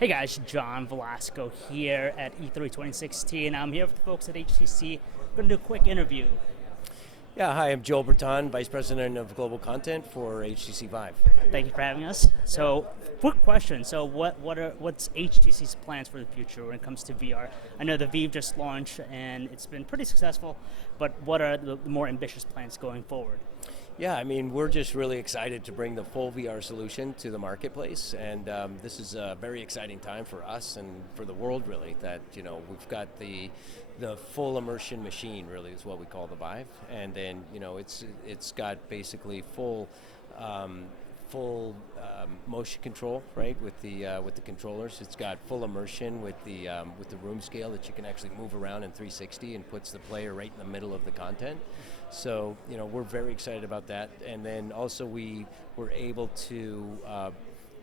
Hey guys, John Velasco here at E3 2016. I'm here with the folks at HTC. Going to do a quick interview. Yeah, hi, I'm Joel Breton, Vice President of Global Content for HTC Vive. Thank you for having us. So, quick question. So, what's HTC's plans for the future when it comes to VR? I know the Vive just launched and it's been pretty successful, but what are the more ambitious plans going forward? Yeah, I mean, we're just really excited to bring the full VR solution to the marketplace, and this is a very exciting time for us and for the world, really, that, we've got the full immersion machine, really, is what we call the Vive, and then, it's got basically full motion control, right, with the controllers. It's got full immersion with the room scale that you can actually move around in 360 and puts the player right in the middle of the content. So we're very excited about that. And then also we were able to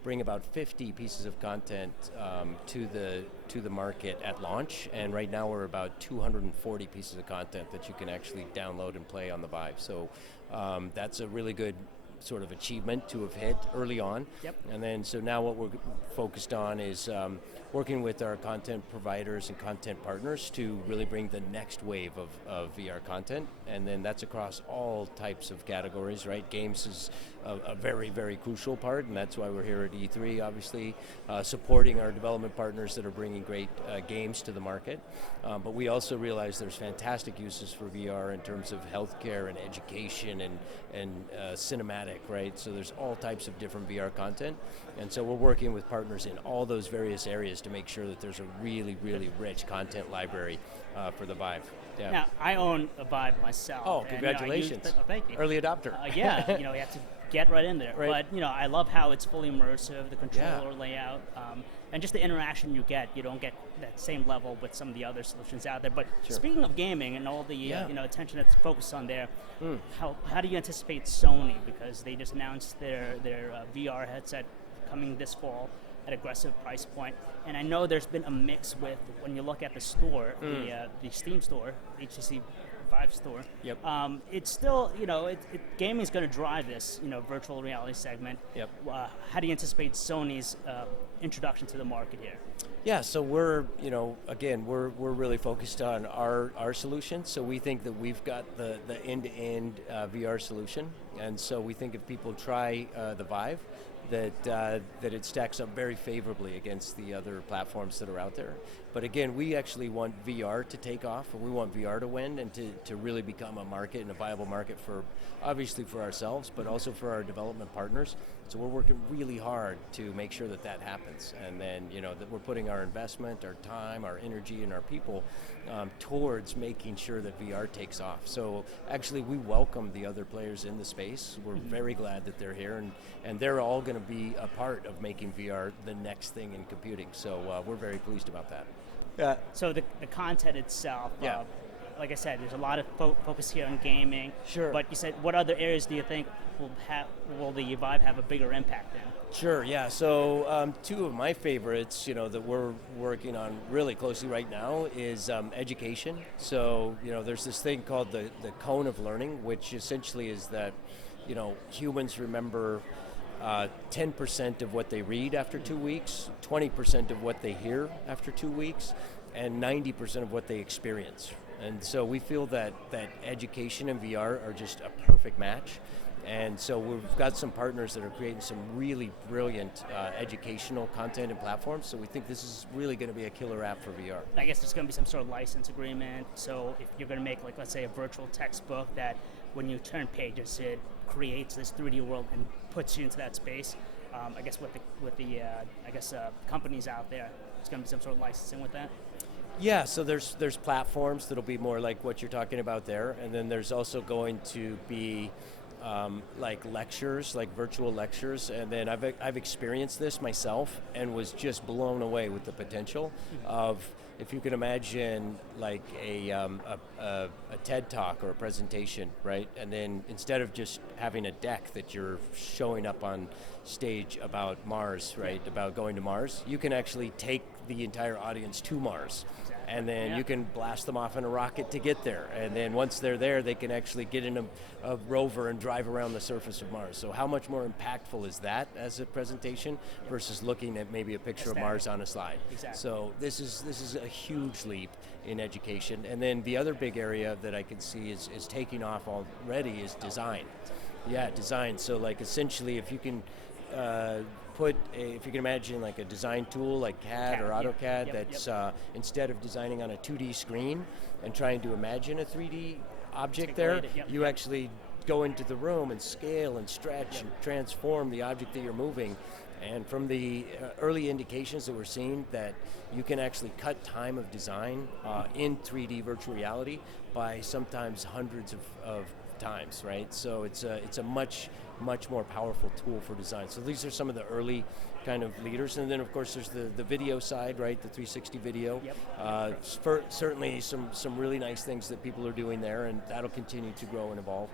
bring about 50 pieces of content to the market at launch, and right now we're about 240 pieces of content that you can actually download and play on the Vive. So that's a really good sort of achievement to have hit early on. Yep. And then so now what we're focused on is working with our content providers and content partners to really bring the next wave of VR content, and then that's across all types of categories, right? Games is a very, very crucial part, and that's why we're here at E3, obviously, supporting our development partners that are bringing great games to the market. But we also realize there's fantastic uses for VR in terms of healthcare and education and cinematic, right? So there's all types of different VR content, and so we're working with partners in all those various areas to make sure that there's a really, really rich content library for the Vive. Yeah. Now, I own a Vive myself. Oh, and, congratulations. Thank you. Early adopter. Yeah, you have to get right in there. Right. But, I love how it's fully immersive, the controller layout, and just the interaction you get. You don't get that same level with some of the other solutions out there. But Sure. speaking of gaming and all the attention that's focused on there, Mm. how do you anticipate Sony? Because they just announced their VR headset coming this fall at aggressive price point, and I know there's been a mix with when you look at the store, the Steam store, HTC Vive store. Yep. It's still, gaming is going to drive this, virtual reality segment. Yep. How do you anticipate Sony's introduction to the market here? Yeah, so we're really focused on our solution. So we think that we've got the end-to-end VR solution, and so we think if people try the Vive, that it stacks up very favorably against the other platforms that are out there. But again, we actually want VR to take off, and we want VR to win and to really become a market and a viable market obviously for ourselves, but also for our development partners. So we're working really hard to make sure that happens, and then that we're putting our investment, our time, our energy, and our people towards making sure that VR takes off. So actually, we welcome the other players in the space. We're very glad that they're here, and they're all going to be a part of making VR the next thing in computing. So we're very pleased about that. Yeah. So the content itself. Yeah. Like I said, there's a lot of focus here on gaming. Sure. But you said, what other areas do you think will the Vive have a bigger impact in? Sure, yeah. So two of my favorites, that we're working on really closely right now is education. So, there's this thing called the cone of learning, which essentially is that, humans remember 10% of what they read after 2 weeks, 20% of what they hear after 2 weeks, and 90% of what they experience. And so we feel that education and VR are just a perfect match. And so we've got some partners that are creating some really brilliant educational content and platforms. So we think this is really going to be a killer app for VR. I guess there's going to be some sort of license agreement. So if you're going to make, like, let's say, a virtual textbook that when you turn pages, it creates this 3D world and puts you into that space. I guess with the companies out there, it's going to be some sort of licensing with that. Yeah, so there's platforms that'll be more like what you're talking about there, and then there's also going to be like lectures, like virtual lectures, and then I've experienced this myself and was just blown away with the potential of, if you can imagine, like a TED talk or a presentation, right? And then instead of just having a deck that you're showing up on stage about Mars, right? About going to Mars, you can actually take the entire audience to Mars. Exactly. and then Yeah. you can blast them off in a rocket to get there. And then once they're there, they can actually get in a rover and drive around the surface of Mars. So how much more impactful is that as a presentation versus looking at maybe a picture of Mars on a slide? Exactly. So this is a huge leap in education. And then the other big area that I can see is taking off already is design. Yeah, design. So like essentially, if you can if you can imagine like a design tool like CAD or AutoCAD that's instead of designing on a 2D screen and trying to imagine a 3D object there, you actually go into the room and scale and stretch and transform the object that you're moving. And from the early indications that we're seeing, that you can actually cut time of design in 3D virtual reality by sometimes hundreds of times, right? So it's a much more powerful tool for design. So these are some of the early kind of leaders, and then of course there's the video side, right? The 360 video. Certainly some really nice things that people are doing there, and that'll continue to grow and evolve.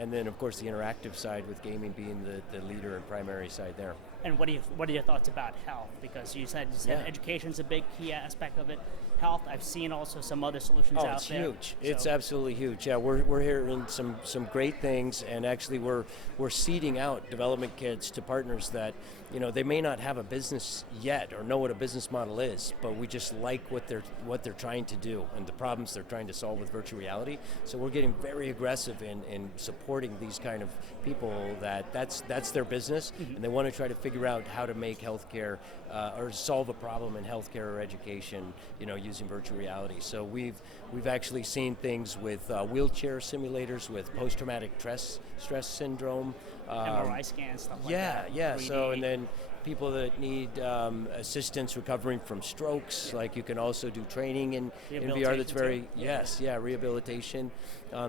And then of course the interactive side with gaming being the leader and primary side there. And what are your thoughts about health? Because you said education's a big key aspect of it. Health, I've seen also some other solutions out it's there. Huge. It's absolutely huge. Yeah, we're hearing some great things, and actually we're seeding out development kits to partners that, you know, they may not have a business yet or know what a business model is, but we just like what they're trying to do and the problems they're trying to solve with virtual reality. So we're getting very aggressive in supporting these kind of people that's their business, and they want to try to figure out how to make healthcare or solve a problem in healthcare or education, you know, using virtual reality. So we've actually seen things with wheelchair simulators with post-traumatic stress syndrome, MRI scans, stuff like that. Yeah. 3D. So and then people that need assistance recovering from strokes, like you can also do training in VR. That's very rehabilitation.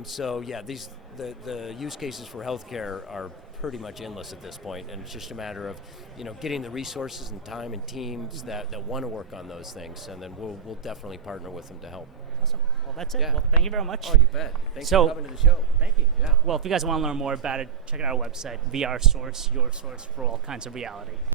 So yeah, the use cases for healthcare are pretty much endless at this point, and it's just a matter of, you know, getting the resources and time and teams that want to work on those things, and then we'll definitely partner with them to help. Awesome. Well, that's it. Yeah. Well, thank you very much. Oh, you bet. Thanks for coming to the show. Thank you. Yeah. Well, if you guys want to learn more about it, check out our website, VR Source, your source for all kinds of reality.